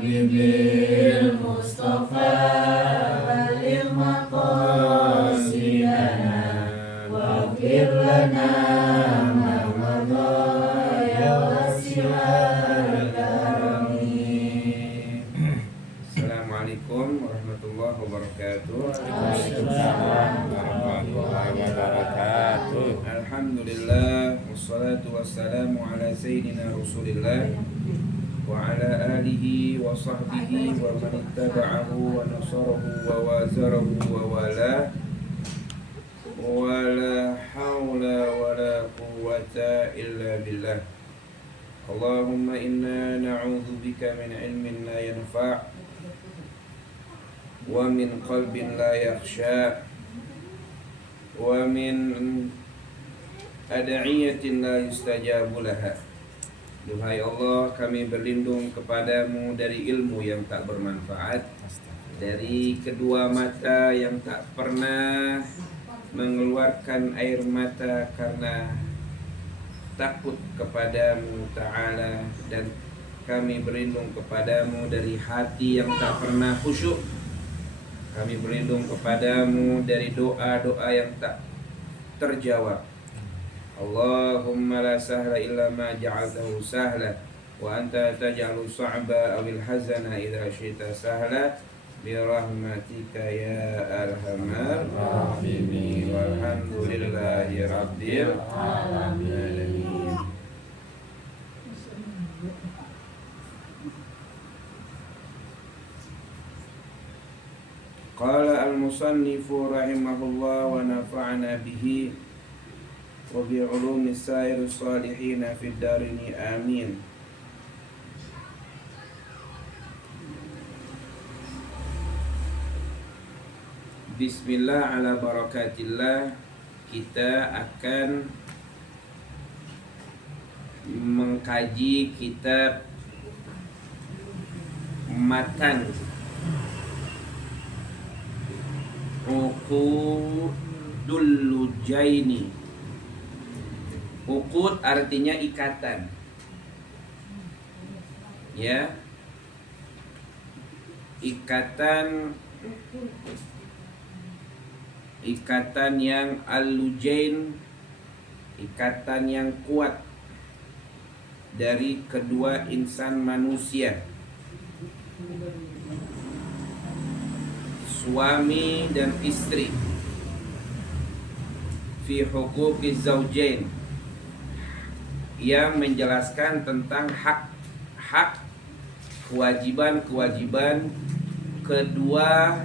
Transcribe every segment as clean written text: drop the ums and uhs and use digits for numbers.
Habibil Mustafa Balil maqasidana waghfir lana ma madha ya wasi'al karami. Assalamualaikum warahmatullahi wabarakatuh. Waalaikumsalam warahmatullahi wabarakatuh. Alhamdulillah wassalatu wassalamu ala sayyidina Rasulillah wa ala alihi wa sahbihi wa man ittaba'ahu wa nasarahu wa wazarahu wa wala wa la hawla wa la quwwata illa billah. Allahumma inna na'udzu bika min ilmin la yanfa' wa min qalbin la yakhsha wa min ad'iyatin la yustajabu laha. Duhai Allah, kami berlindung kepadamu dari ilmu yang tak bermanfaat, dari kedua mata yang tak pernah mengeluarkan air mata karena takut kepadamu Ta'ala, dan kami berlindung kepadamu dari hati yang tak pernah khusyuk. Kami berlindung kepadamu dari doa-doa yang tak terjawab. Allahumma la sahla illa ma ja'altahu sahla wa anta taj'alu sa'ba awil hazana idha syi'ta sahla bi rahmatika ya arhamar rahimin. Walhamdulillahi rabbil alamin. Qala al-musannifu rahimahullah wa nafa'ana bihi wa bi ulumi sairi salihin fid darini amin. Bismillah ala barakatillah. Kita akan mengkaji kitab matan Uqudul Lujaini. Uqud artinya ikatan, ya, ikatan yang al-lujain, ikatan yang kuat dari kedua insan manusia, suami dan istri, fi huquqiz zaujain, yang menjelaskan tentang hak-hak, kewajiban-kewajiban kedua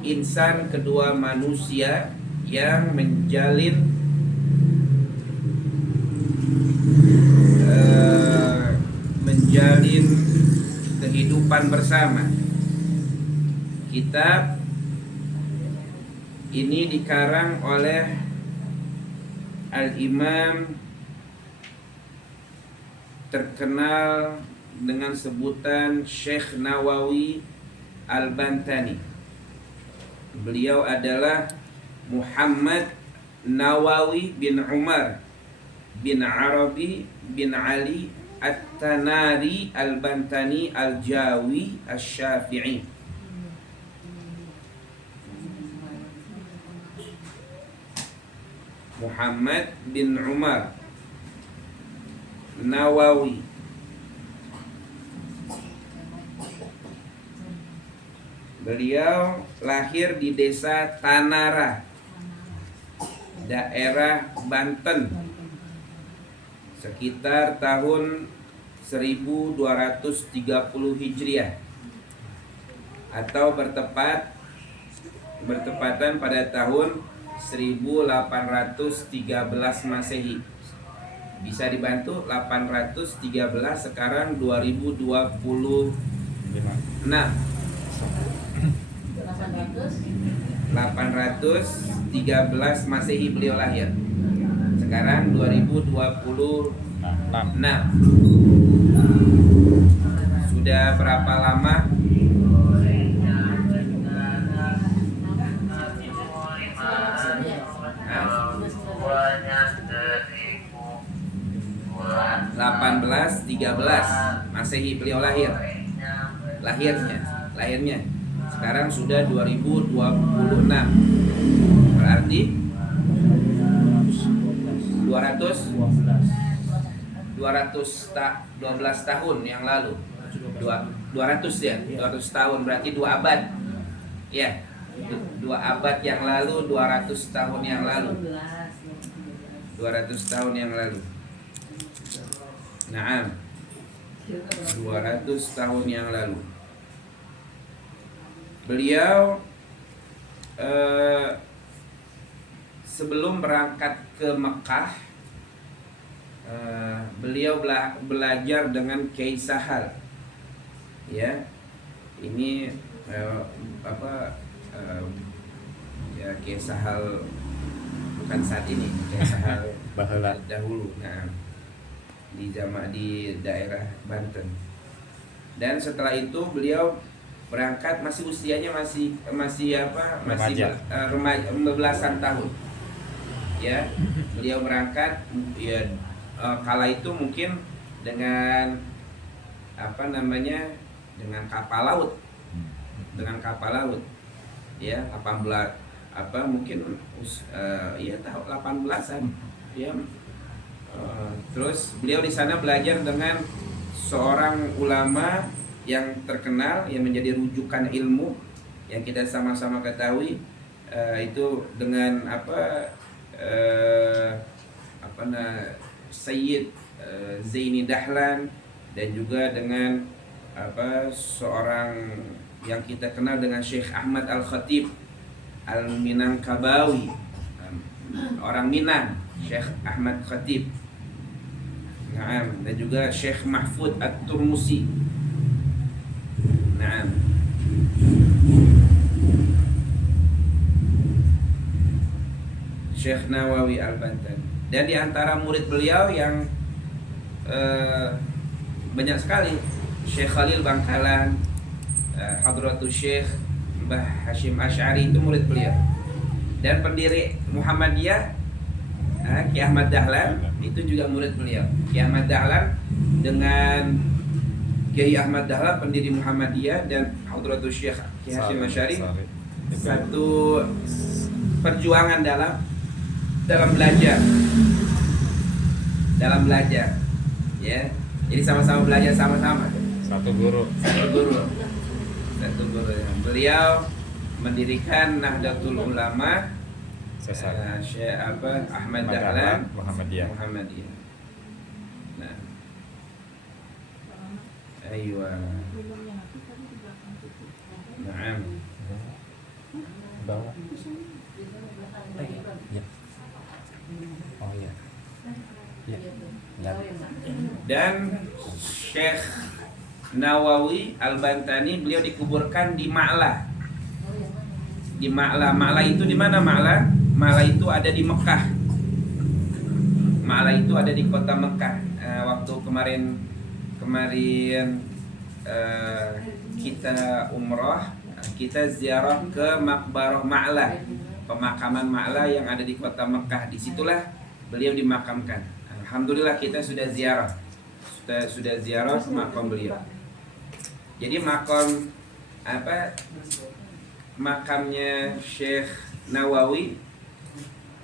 insan, kedua manusia yang menjalin kehidupan bersama. Kitab ini dikarang oleh Al-Imam terkenal dengan sebutan Syekh Nawawi Al-Bantani. Beliau adalah Muhammad Nawawi bin Umar bin Arabi bin Ali At-Tanari Al-Bantani Al-Jawi Asy-Syafi'i. Muhammad bin Umar Nawawi. Beliau lahir di desa Tanara, daerah Banten, sekitar tahun 1230 Hijriah, atau bertepatan pada tahun 1813 Masehi. Bisa dibantu 813, sekarang 2026. 813 Masehi beliau lahir. Sekarang 2026. Sudah berapa lama? Nah, 1813 Masehi beliau lahir. lahirnya. Sekarang sudah 2026. Berarti 12 tahun yang lalu. 200 ya, 200 tahun berarti 2 abad. Ya. 2 abad yang lalu, 200 tahun yang lalu. 200 tahun yang lalu. Naam. 200 tahun yang lalu. Beliau sebelum berangkat ke Mekah, beliau belajar dengan Kiai Sahal. Ya, ini ya Kiai Sahal bukan saat ini, Kiai Sahal dahulu. Nah, di daerah Banten. Dan setelah itu beliau berangkat, masih usianya masih belasan tahun. Ya, beliau berangkat ya kala itu mungkin dengan dengan kapal laut. Ya, 18 mungkin ya tahu 18-an. Ya. Terus beliau di sana belajar dengan seorang ulama yang terkenal, yang menjadi rujukan ilmu yang kita sama-sama ketahui, itu dengan Sayyid Zaini Dahlan, dan juga dengan seorang yang kita kenal dengan Syekh Ahmad Al-Khatib Al-Minangkabawi, orang Minang, Syekh Ahmad Khatib. Naam, dan juga Syekh Mahfud At-Turmusi. Naam. Syekh Nawawi Al-Bantani. Dan di antara murid beliau yang banyak sekali, Syekh Khalil Bangkalan, Hadratus Syekh Mbah Hashim Asy'ari, itu murid beliau. Dan pendiri Muhammadiyah, Kiai Ahmad Dahlan, itu juga murid beliau. Kiai Ahmad Dahlan dengan Kiai Ahmad Dahlan, pendiri Muhammadiyah, dan Hadratus Syekh Kiai Hashim Asy'ari, satu perjuangan dalam belajar, ya. Jadi sama-sama belajar sama-sama. Satu guru. Beliau mendirikan Nahdlatul Ulama, Syekh Ahmad Dahlan, Muhammadiyah. Nah, aywa. Naam. Bawa. Ya. Oh ya. Ya. Dan Syekh Nawawi Al-Bantani, beliau dikuburkan di Ma'la. Ma'la itu di mana Ma'la? Ma'la itu ada di Mekah. Ma'la itu ada di kota Mekah. Waktu kemarin kita umrah, kita ziarah ke Maqbarah Ma'la, pemakaman Ma'la yang ada di kota Mekah. Disitulah beliau dimakamkan. Alhamdulillah kita sudah ziarah makam beliau. Jadi makamnya Syekh Nawawi,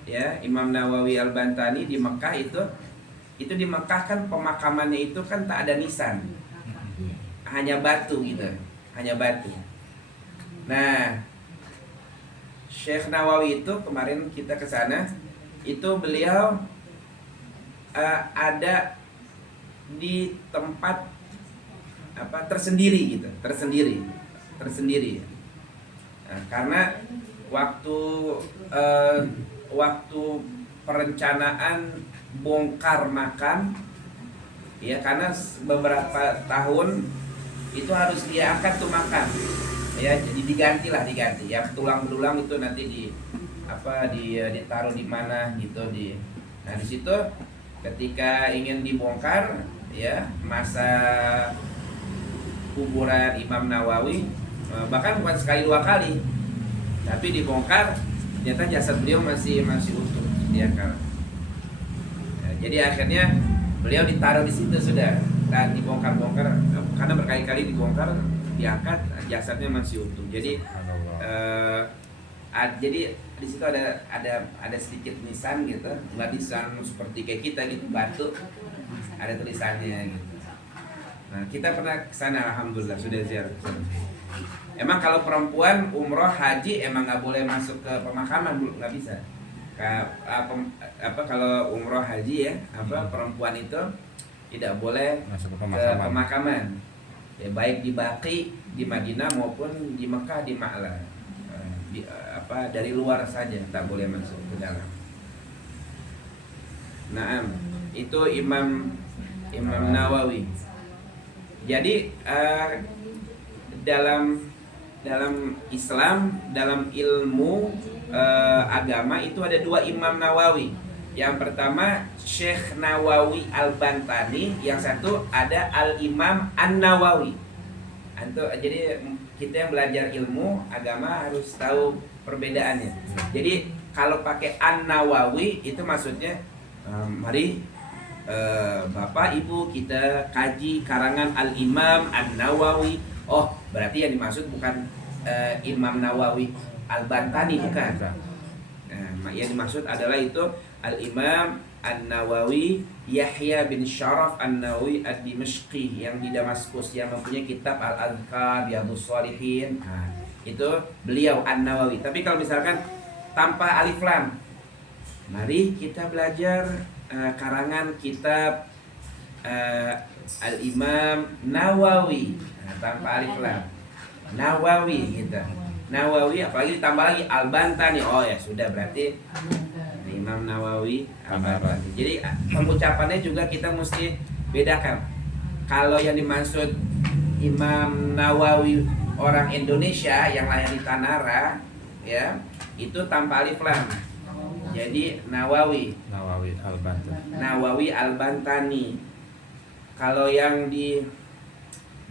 ya, Imam Nawawi Al-Bantani di Mekah itu di Mekah kan pemakamannya itu kan tak ada nisan, hanya batu gitu, hanya batu. Nah, Syekh Nawawi itu kemarin kita ke sana, itu beliau ada di tempat tersendiri. Nah, karena waktu perencanaan bongkar makam, ya, karena beberapa tahun itu harus diangkat tuh makam, ya, jadi diganti. Yang tulang belulang itu nanti ditaruh di mana gitu Nah, di situ ketika ingin dibongkar, ya, masa kuburan Imam Nawawi, bahkan bukan sekali 2 kali, tapi dibongkar, ternyata jasad beliau masih utuh, ya kan. Nah, jadi akhirnya beliau ditaruh di situ sudah, dan dibongkar karena berkali-kali dibongkar, diangkat jasadnya masih utuh. Jadi Subhanallah. jadi di situ ada sedikit nisan gitu, nggak nisan seperti kayak kita gitu batu, ada tulisannya gitu. Nah kita pernah kesana, alhamdulillah sudah ziarah kesana. Emang kalau perempuan umroh haji emang nggak boleh masuk ke pemakaman, nggak bisa. Kalau umroh haji ya, perempuan itu tidak boleh Masuk ke ke pemakaman. Ya, baik di Baqi di Madinah maupun di Mekah di Ma'la. Dari luar saja tak boleh masuk ke dalam. Naam, itu Imam Nawawi. Jadi dalam Islam, dalam ilmu agama itu ada dua Imam Nawawi. Yang pertama Syekh Nawawi Al-Bantani, yang satu ada Al-Imam An-Nawawi. Jadi kita yang belajar ilmu agama harus tahu perbedaannya. Jadi kalau pakai An-Nawawi itu maksudnya mari Bapak Ibu kita kaji karangan Al-Imam An-Nawawi. Oh, berarti yang dimaksud bukan Imam Nawawi Al-Bantani, bukan. Nah, yang dimaksud adalah itu Al-Imam An-Nawawi Yahya bin Syaraf An-Nawawi Ad-Dimashqi yang di Damaskus, yang mempunyai kitab Al-Adhkar, Riyadhus Shalihin. Nah, itu beliau An-Nawawi. Tapi kalau misalkan tanpa alif lam, mari kita belajar karangan kitab Al-Imam Nawawi. Nah, tanpa alif lam, Nawawi gitu. Nawawi, apalagi ditambah lagi Al-Bantani. Oh ya sudah, berarti Imam Nawawi Al-Bantani. Jadi pengucapannya juga kita mesti bedakan. Kalau yang dimaksud Imam Nawawi orang Indonesia yang lahir di Tanara, ya, itu tanpa alif lam. Jadi Nawawi Al-Bantani. Kalau yang di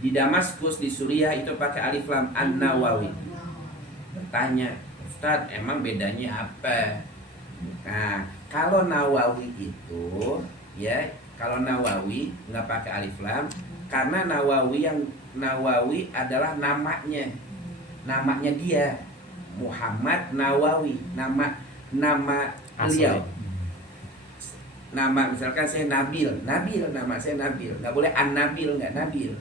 Damaskus di Suriah itu pakai alif lam, An-Nawawi. Bertanya, Ustadz, emang bedanya apa? Nah, kalau Nawawi itu ya, kalau Nawawi nggak pakai alif lam karena Nawawi adalah namanya dia, Muhammad Nawawi, nama beliau. Nama misalkan saya Nabil, nama saya Nabil, nggak boleh An-Nabil, nggak Nabil.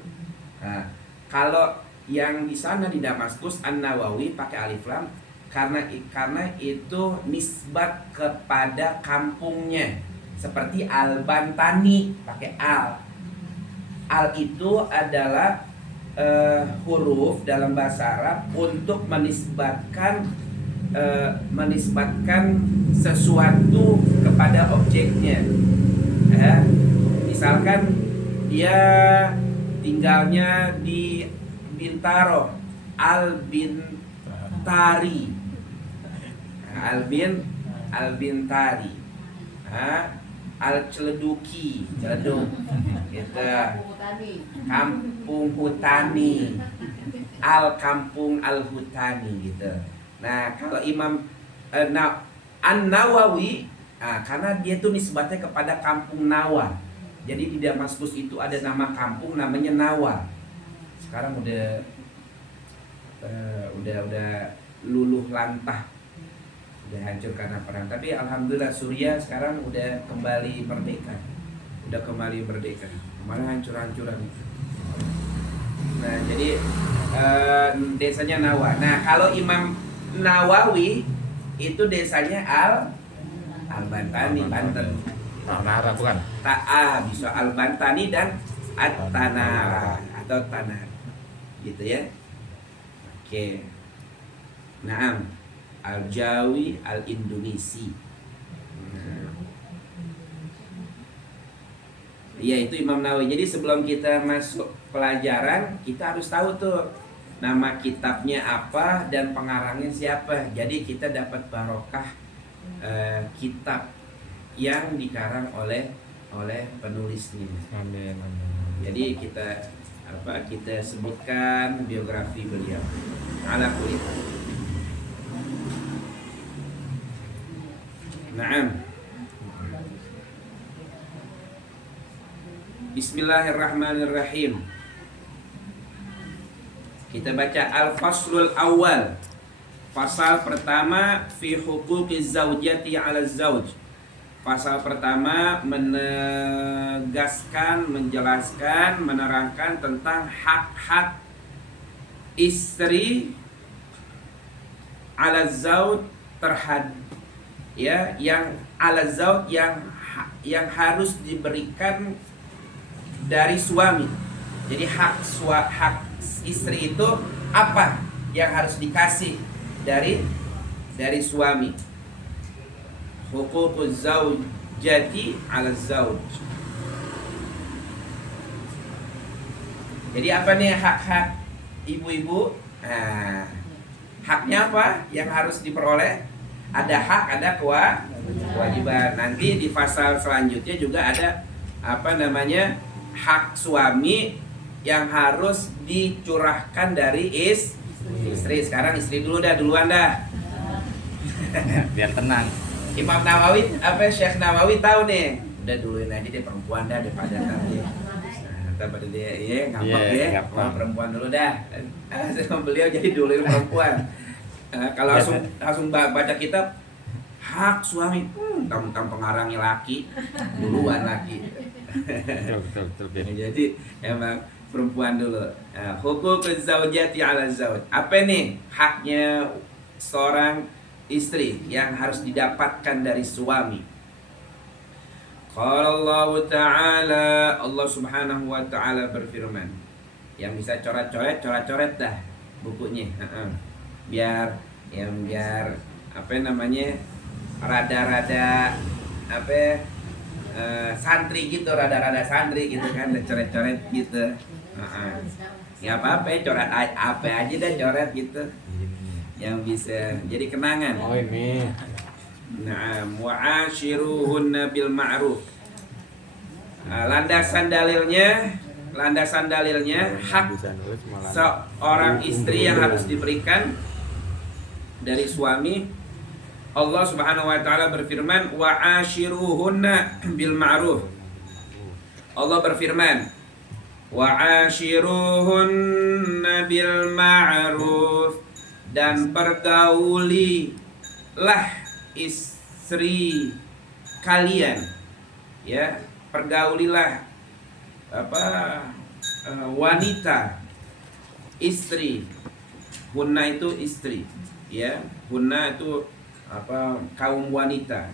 Nah, kalau yang di sana di Damaskus An-Nawawi pakai alif lam karena itu nisbat kepada kampungnya, seperti Al-Bantani pakai al. Al itu adalah huruf dalam bahasa Arab untuk menisbatkan sesuatu kepada objeknya. Misalkan dia tinggalnya di Bintaro, Al-Bintari, Al-Bintari, Al-Celeduki, Celeduk, gitu. Kampung Hutani, Al-Kampung Al-Hutani, gitu. Nah, kalau Imam An-Nawawi, karena dia tuh nisbatnya kepada kampung Nawa. Jadi di Damaskus itu ada nama kampung namanya Nawa. Sekarang udah luluh lantah, udah hancur karena perang. Tapi alhamdulillah Suriah sekarang udah kembali merdeka. Kemarin hancur-hancuran. Nah, jadi desanya Nawa. Nah, kalau Imam Nawawi itu desanya Al-Bantani, Banten. Tanara bukan? Bisa Al-Bantani dan At-Tanara atau Tanara. Gitu ya. Oke. Naam. Al-Jawi Al-Indonesi. Iya, itu Imam Nawawi. Jadi sebelum kita masuk pelajaran, kita harus tahu tuh nama kitabnya apa dan pengarangnya siapa. Jadi kita dapat barokah kitab yang dikarang oleh penulisnya. Amin. Jadi kita sebutkan biografi beliau. Ala kulli. Naam. Bismillahirrahmanirrahim. Kita baca al-faslul awal. Pasal pertama fi huquqiz zaujati 'ala zauj. Pasal pertama menegaskan, menjelaskan, menerangkan tentang hak-hak istri 'ala zauj terhadap yang 'ala zauj yang harus diberikan dari suami. Jadi hak istri itu apa yang harus dikasih dari suami. Huququz zaujati 'ala zauj. Jadi apa nih hak-hak ibu-ibu? Nah, haknya apa yang harus diperoleh? Ada hak, ada kewajiban. Nanti di pasal selanjutnya juga ada hak suami yang harus dicurahkan dari istri. Sekarang istri duluan dah. Biar tenang. Imam Nawawi, Syekh Nawawi tahu nih. Udah duluin aja deh perempuan dah daripada nanti. Daripada dia ngambek perempuan dulu dah. Beliau jadi duluin perempuan. Kalau langsung baca kitab hak suami, tentang pengarangnya laki, duluan laki. Betul. Jadi emang perempuan dulu. Huququz zaujati 'ala zauj. Apa nih haknya seorang istri yang harus didapatkan dari suami? Qala Allah Ta'ala, Allah Subhanahu wa Ta'ala berfirman. Yang bisa coret-coret dah bukunya. Biar rada-rada santri gitu, rada-rada santri gitu kan, coret-coret gitu. Ya apa coret apa aja dah coret gitu. Yang bisa jadi kenangan. Oh ini. Na'am wa'ashiruhunna bil ma'ruf. Landasan dalilnya hak seorang istri yang harus diberikan dari suami. Allah Subhanahu wa Ta'ala berfirman wa'ashiruhunna bil ma'ruf. Allah berfirman wa'ashiruhunna bil ma'ruf, dan pergaulilah istri kalian, ya, pergaulilah wanita, istri. Hunna itu istri, ya, hunna itu kaum wanita.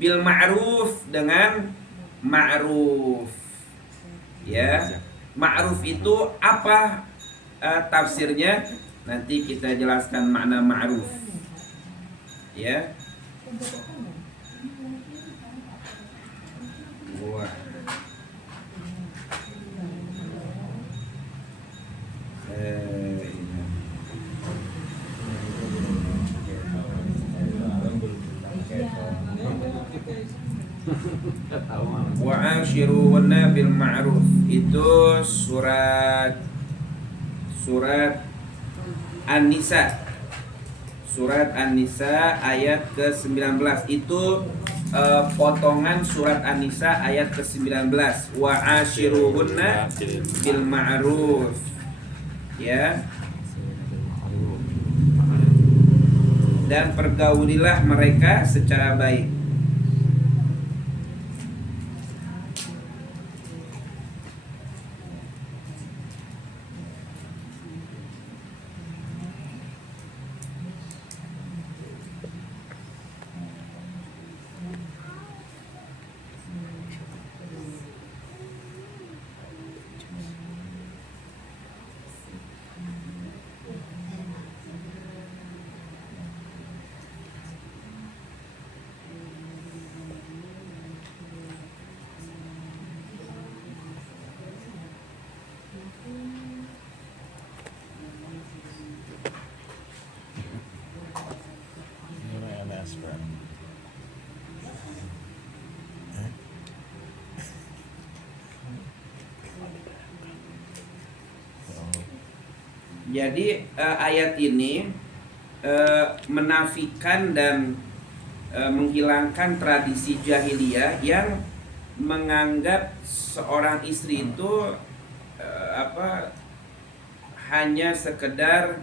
Bil ma'ruf, dengan ma'ruf, ya. Ma'ruf itu apa tafsirnya? Nanti kita jelaskan makna ma'ruf, ya. Wa'ashiruhunna bil ma'ruf. Itu surat An-Nisa. Surat An-Nisa ayat ke-19. Itu potongan surat An-Nisa ayat ke-19. Wa'ashiruhunna bil ma'ruf, ya. Dan pergaulilah mereka secara baik. Jadi ayat ini menafikan dan menghilangkan tradisi jahiliyah yang menganggap seorang istri itu hanya sekedar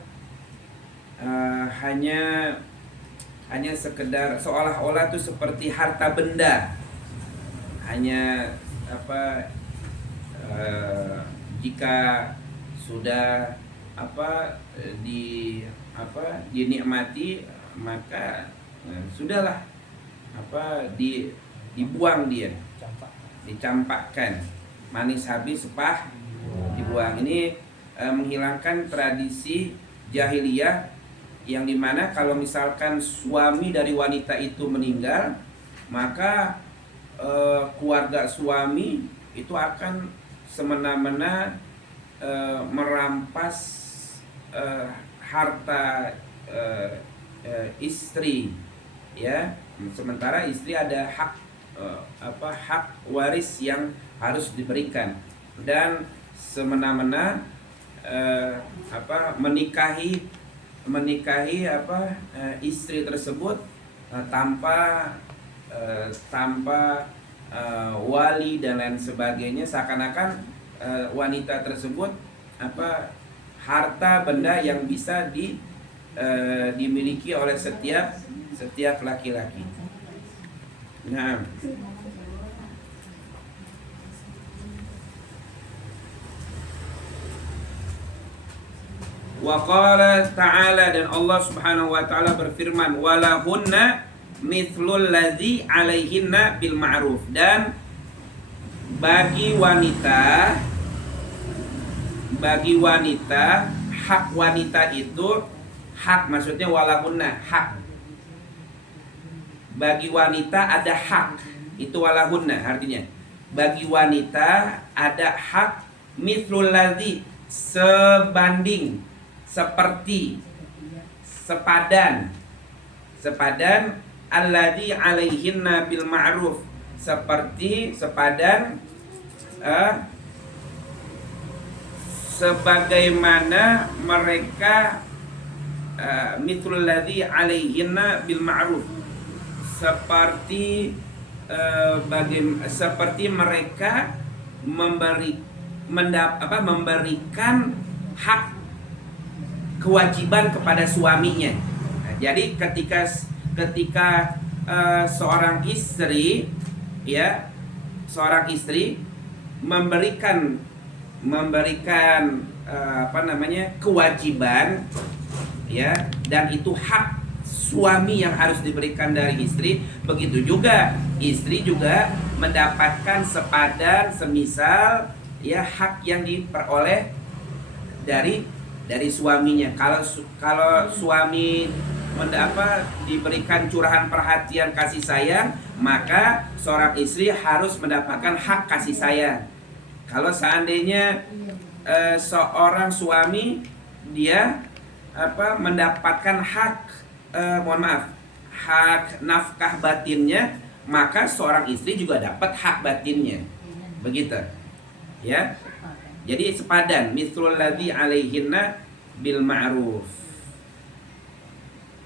hanya sekedar seolah-olah itu seperti harta benda, hanya jika sudah dinikmati maka sudahlah dibuang dia, dicampakkan, manis habis sepah dibuang. Ini menghilangkan tradisi jahiliyah yang dimana kalau misalkan suami dari wanita itu meninggal, maka keluarga suami itu akan semena-mena merampas harta istri, ya. Sementara istri ada hak hak waris yang harus diberikan, dan semena-mena menikahi istri tersebut tanpa wali dan lain sebagainya, seakan-akan wanita tersebut harta benda yang bisa dimiliki oleh setiap laki-laki. Nah, wa qala ta'ala, dan Allah Subhanahu wa taala berfirman, walahunna mithlul ladzi 'alaihinna bil ma'ruf, dan bagi wanita hak wanita itu, hak maksudnya walahunna hak, bagi wanita ada hak, itu walahunna artinya bagi wanita ada hak, mithlul ladzi sebanding, seperti, sepadan alladzi 'alaihinna bil ma'ruf, seperti, sepadan sebagaimana mereka mithlul ladzi 'alaihinna bil ma'ruf, seperti mereka memberikan hak kewajiban kepada suaminya. Nah, jadi ketika seorang istri memberikan kewajiban, ya, dan itu hak suami yang harus diberikan dari istri, begitu juga istri juga mendapatkan sepadan semisal, ya, hak yang diperoleh dari suaminya. Kalau suami diberikan curahan perhatian kasih sayang, maka seorang istri harus mendapatkan hak kasih sayang. Kalau seandainya seorang suami dia mendapatkan hak hak nafkah batinnya, maka seorang istri juga dapat hak batinnya. Begitu, ya. Jadi sepadan, mithlul ladzi 'alaihinna bil ma'ruf.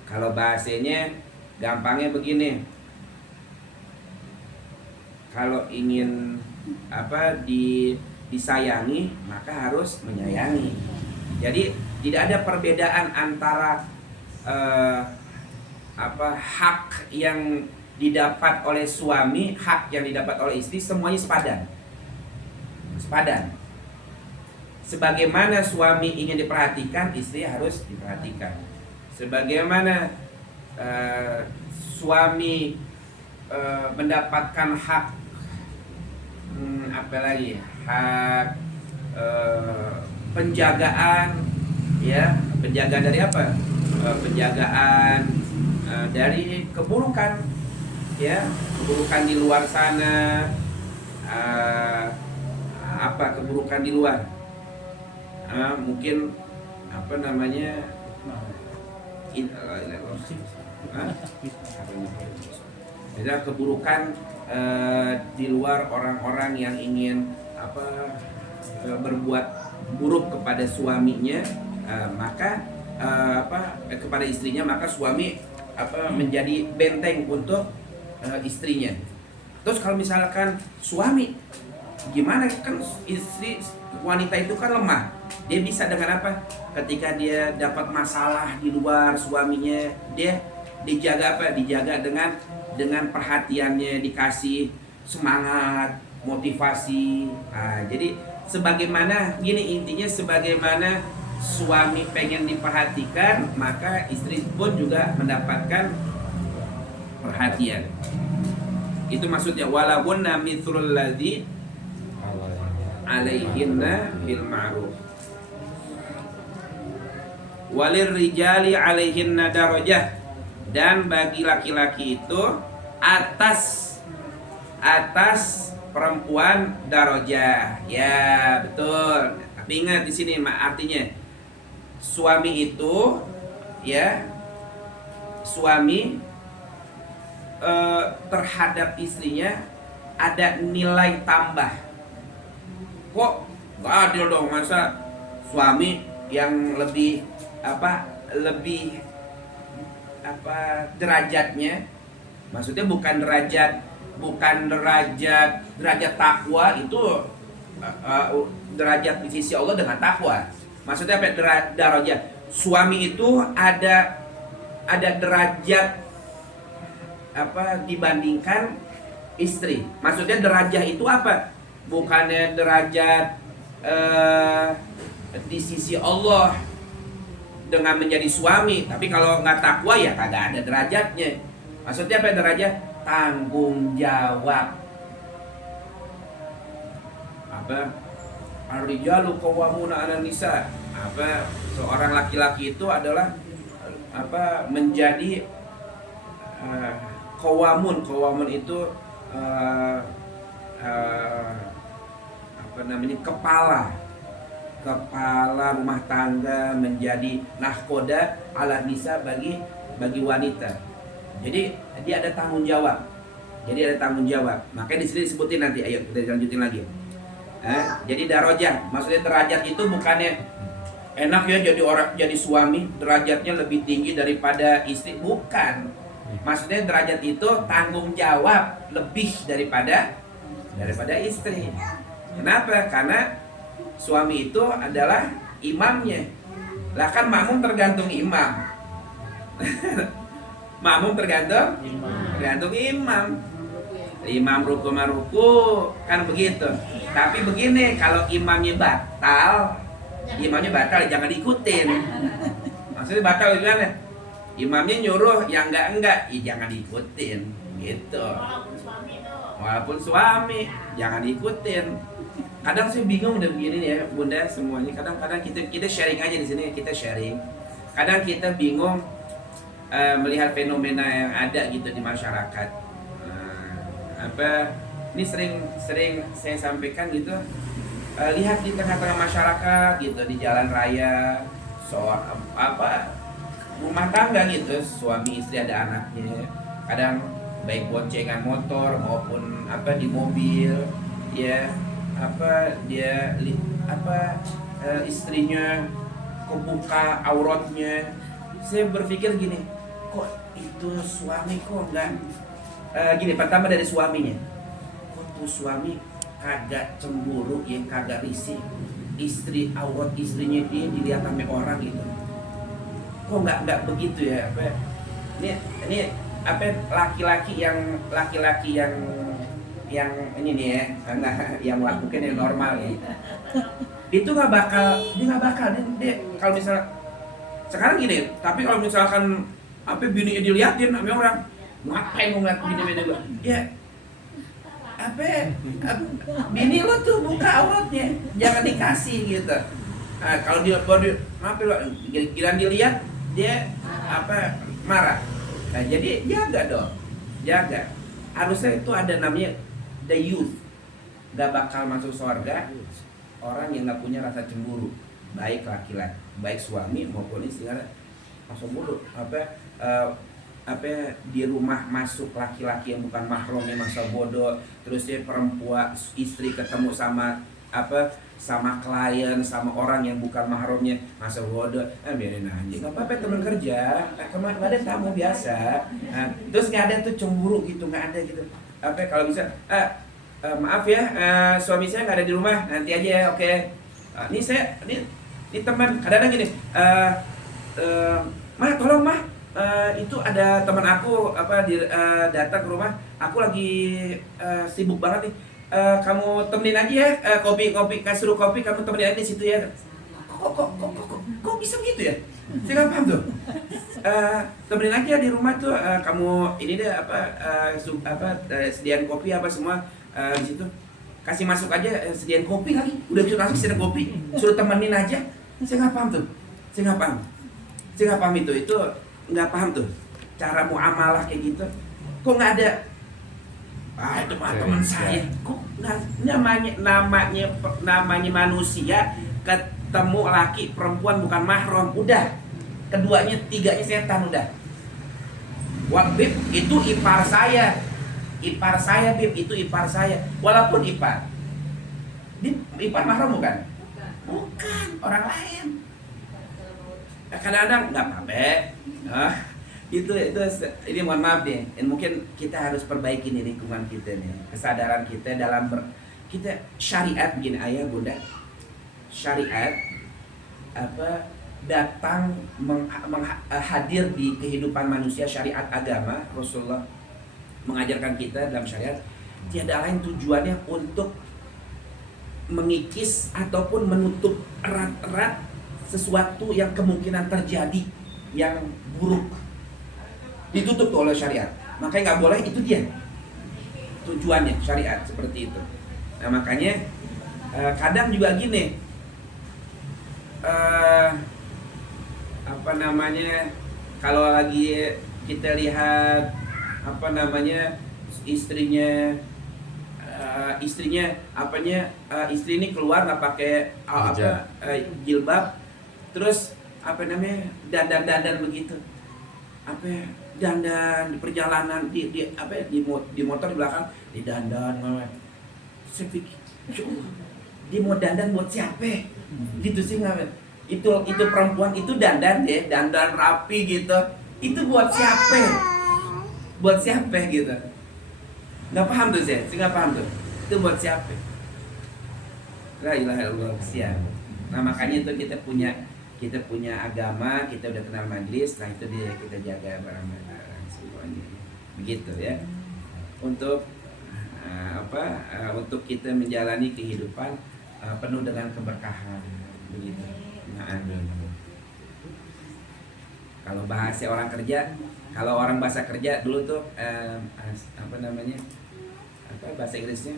Kalau bahasanya gampangnya begini. Kalau ingin disayangi, maka harus menyayangi. Jadi tidak ada perbedaan antara hak yang didapat oleh suami, hak yang didapat oleh istri, semuanya sepadan. Sebagaimana suami ingin diperhatikan, istri harus diperhatikan. Sebagaimana suami mendapatkan hak hak penjagaan, ya, penjagaan dari apa? Penjagaan dari keburukan, ya, keburukan di luar sana. Keburukan di luar? Mungkin jadi keburukan di luar, orang-orang yang ingin berbuat buruk kepada suaminya, maka kepada istrinya, maka suami menjadi benteng untuk istrinya. Terus kalau misalkan suami, gimana, kan istri wanita itu kan lemah, Dia bisa dengan apa? Ketika dia dapat masalah di luar suaminya, dia dijaga apa? Dijaga dengan perhatiannya, dikasih semangat, motivasi. Nah, jadi sebagaimana gini intinya, sebagaimana suami pengen diperhatikan, maka istri pun juga mendapatkan perhatian. Itu maksudnya walahunna mithlul ladzi alaihinna bil ma'ruf. Walir rijali alaihinna darajah, dan bagi laki-laki itu atas perempuan darajah. Ya, betul. Tapi ingat di sini artinya suami itu ya, suami terhadap istrinya ada nilai tambah. Kok gak adil dong, masa suami yang lebih derajatnya, maksudnya bukan derajat takwa itu derajat di sisi Allah dengan takwa. Maksudnya apa? Darajat suami itu ada derajat dibandingkan istri. Maksudnya derajat itu apa? Bukannya derajat di sisi Allah dengan menjadi suami, tapi kalau nggak takwa ya kagak ada derajatnya. Maksudnya apa derajat? Tanggung jawab. Apa? Ar-rijalu qawwamuna 'alan nisa. Apa? Seorang laki-laki itu adalah menjadi qawamun itu kepala rumah tangga, menjadi nahkoda ala nisa bagi wanita. Jadi dia ada tanggung jawab. Makanya di sini disebutin nanti. Ayo kita lanjutin lagi. Jadi darajat, maksudnya derajat itu bukannya enak ya jadi suami derajatnya lebih tinggi daripada istri, bukan. Maksudnya derajat itu tanggung jawab lebih daripada istri. Kenapa? Karena suami itu adalah imamnya. Lah kan makmum tergantung imam. Makmum tergantung imam. Imam ruku maruku kan begitu. Tapi begini, kalau imamnya batal jangan diikutin. Maksudnya batal gimana? Imamnya nyuruh yang enggak, jangan diikutin gitu. Walaupun suami jangan diikutin. Kadang sih bingung udah begini ya bunda semuanya. Kadang-kadang kita sharing aja di sini, kita sharing. Kadang kita bingung melihat fenomena yang ada gitu di masyarakat. Ini sering saya sampaikan gitu. Lihat di tengah-tengah masyarakat gitu, di jalan raya, soal rumah tangga gitu, suami istri ada anaknya, kadang baik boncengan motor maupun di mobil, ya istrinya kebuka auratnya. Saya berpikir gini, kok itu suami kok enggak gini, pertama dari suaminya, kok tuh suami kagak cemburu ya, kagak risih aurat istrinya dia dilihat sama orang gitu. Kok nggak begitu ya? Ini laki-laki yang ini nih ya, karena yang melakukan yang normal ya. Dia kalau misalnya sekarang gini, tapi kalau misalkan bininya diliatin sama orang, ngapain mau ngeliat bini gue? Ya bini lo tuh buka auratnya, jangan dikasih gitu. Nah, kalau dia giliran dilihat dia marah. Nah, jadi jaga. Harusnya itu ada namanya the youth. Gak bakal masuk surga orang yang gak punya rasa cemburu, baik laki-laki, baik suami maupun istri. Masuk mulu di rumah masuk laki-laki yang bukan mahramnya, masa bodoh. Terus dia perempuan istri ketemu sama klien, sama orang yang bukan mahramnya, masa bodoh. Biarin aja, nggak apa-apa, teman kerja. Kemarin ada tamu biasa. Terus nggak ada tuh cemburu gitu, nggak ada gitu. Kalau bisa maaf ya, suami saya nggak ada di rumah, nanti aja ya, oke. Ini teman kadang-kadang gini, mah tolong mah, itu ada teman aku datang ke rumah, aku lagi sibuk banget nih, kamu temenin aja ya, kopi suruh kopi kamu temenin aja di situ ya. Kok bisa gitu ya? Saya nggak paham tuh. Temenin aja di rumah tuh, kamu ini deh sediain kopi apa semua di situ. Kasih masuk aja, sediain kopi lagi. Udah kita kasih sediain kopi, suruh temenin aja. Saya nggak paham tuh. Saya nggak paham itu nggak paham tuh. Cara muamalah kayak gitu. Kok nggak ada? Itu teman saya. Kok namanya manusia ketemu laki perempuan bukan mahram, udah. Keduanya, tiganya setan udah. Bib itu ipar saya. Bib itu ipar saya. Walaupun ipar. Ipar mahram bukan? Bukan, orang lain. Kadang-kadang nggak apa-apa. Ini mohon maaf nih. Mungkin kita harus perbaiki nih lingkungan kita nih. Kesadaran kita dalam kita syariat begini ayah bunda. Syariat datang hadir di kehidupan manusia. Syariat agama Rasulullah mengajarkan kita dalam syariat tiada lain tujuannya untuk mengikis ataupun menutup erat-erat sesuatu yang kemungkinan terjadi yang buruk, ditutup tuh oleh syariat. Makanya nggak boleh, itu dia tujuannya syariat seperti itu. Nah makanya kadang juga gini, kalau lagi kita lihat istrinya istri ini keluar nggak pakai jilbab, terus dandan begitu, dandan di perjalanan di motor di belakang didandan. Saya pikir dia mau dandan buat siapa gitu sih, nggak itu perempuan itu dandan rapi gitu, itu buat siapa gitu, nggak paham tuh saya nggak paham tuh itu buat siapa. La ilaha illallah, kesian. Nah makanya itu kita punya agama, kita udah kenal majlis, nah itu dia kita jaga barang-barang semuanya begitu ya, untuk untuk kita menjalani kehidupan penuh dengan keberkahan begitu. Nah, kalau bahasa orang kerja, kalau orang bahasa kerja dulu tuh bahasa Inggrisnya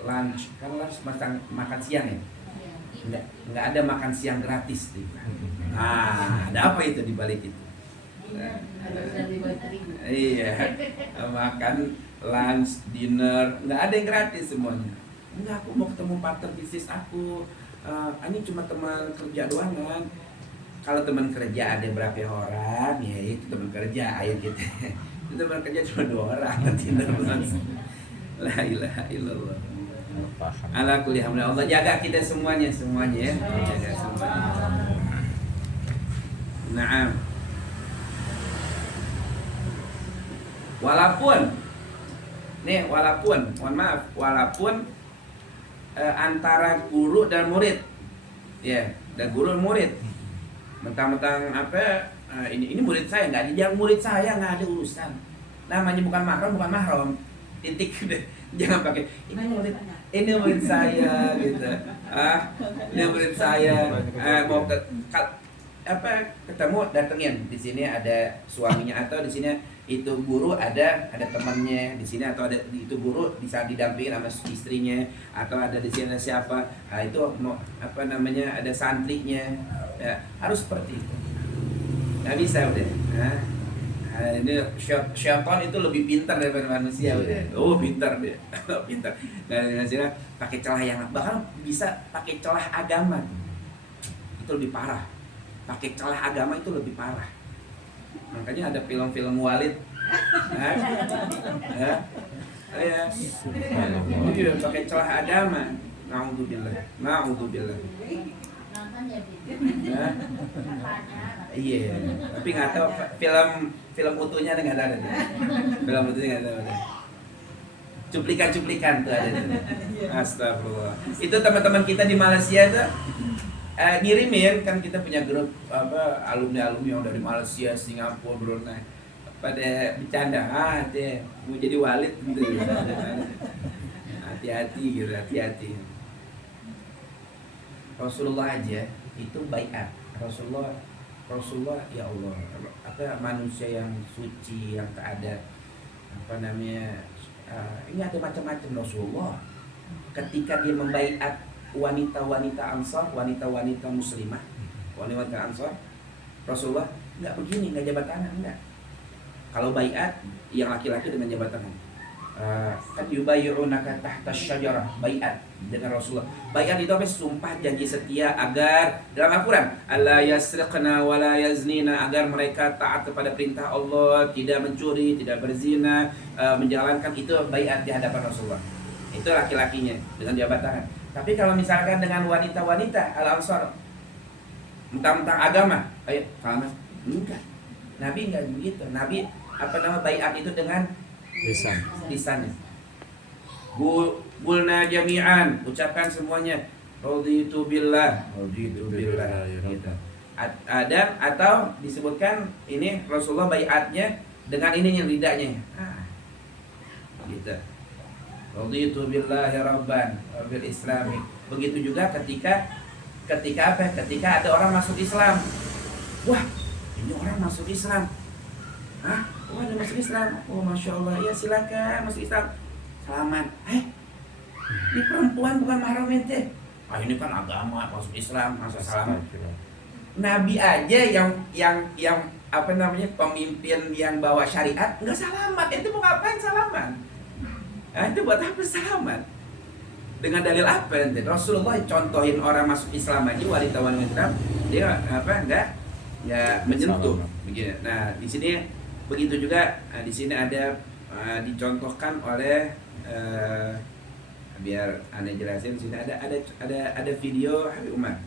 lunch, kan lunch makan siang ya, nggak ada makan siang gratis nih. Ada apa itu di balik itu? Iya, makan lunch, dinner, nggak ada yang gratis semuanya. Enggak, aku mau ketemu partner bisnis aku. Ini cuma teman kerja doang kan. Kalau teman kerja ada berapa orang, ya itu teman kerja, ayo kita. Itu teman kerja cuma 2 orang, dinner lunch. La ilaha illallah. Ala kulli hal, Allah jaga kita semuanya ya. Jaga semuanya. Naam. Walaupun antara guru dan murid, ya, dan guru dan murid, mentang-mentang ini murid saya, nggak dia murid saya, nggak ada urusan. Namanya bukan mahram, titik. Jangan pakai ini murid saya gitu. Ini murid saya. Mau ketemu, datengin. Di sini ada suaminya, atau di sini itu guru ada temannya di sini, atau ada itu guru bisa didampingin sama istrinya, atau ada di sini siapa, itu ada santrinya, ya, harus seperti itu. Nggak bisa udah. Ini syaitan itu lebih pintar daripada manusia udah. Pintar dia. Pintar. Dan pakai celah yang bahkan bisa pakai celah agama. Itu lebih parah. Pakai celah agama itu lebih parah. Makanya ada film-film Walid. Iya, pakai celah agama. Na'udzubillah. Iya, tapi nggak tahu film utuhnya nggak ada. Film utuhnya nggak ada. Cuplikan-cuplikan tuh ada tuh. Astagfirullah. Itu teman-teman kita di Malaysia tuh ngirimin, kan kita punya grup apa alumni-alumni yang dari Malaysia, Singapura, Brunei, pada bercanda, deh mau jadi walid gitu. Hati-hati gitu, hati-hati. Rasulullah aja itu baiat. Rasulullah ya Allah, apa manusia yang suci, yang tak ada apa namanya, ini ada macam-macam. Rasulullah ketika dia membaiat wanita-wanita Ansar, wanita-wanita muslimah, wanita Ansar, Rasulullah nggak begini, nggak jabat tangan, enggak. Kalau baiat yang laki-laki dengan jabat tangan, kan yubayyunaka tahta syajarah, baiat dengan Rasulullah. Baiat itu apa? Sumpah janji setia agar dalam Al-Quran alla yasriqna wa la yaznina, agar mereka taat kepada perintah Allah, tidak mencuri, tidak berzina, menjalankan itu baiat di hadapan Rasulullah. Itu laki-lakinya dengan jabat tangan. Tapi kalau misalkan dengan wanita-wanita Al-Ansar, mentang-mentang agama, ayo selamat, enggak. Nabi enggak begitu. Nabi apa nama baiat itu dengan lisannya. Qulna jami'an, ucapkan semuanya raditu billah gitu. Ada atau disebutkan ini Rasulullah baiatnya dengan ininya lidahnya. Gitu. Raditu billahi rabban wa bil islami. Begitu juga ketika apa? Ketika ada orang masuk Islam. Wah, ini orang masuk Islam. Oh, ada masuk Islam. Oh, Masya Allah. Ya silakan masuk Islam. Selamat. Ini perempuan bukan mahram ente. Ini kan agama, masuk Islam, masa selamat. Nabi aja yang apa namanya, pemimpin yang bawa syariat nggak salamat. Itu mau ngapain salaman? Itu buat apa salaman? Dengan dalil apa ente? Rasulullah contohin orang masuk Islam aja, wanita-wanita Islam, dia apa enggak menyentuh begini. Nah, di sini begitu juga. Di sini ada dicontohkan oleh biar aneh jelasin. Di sini ada video Habib Umar.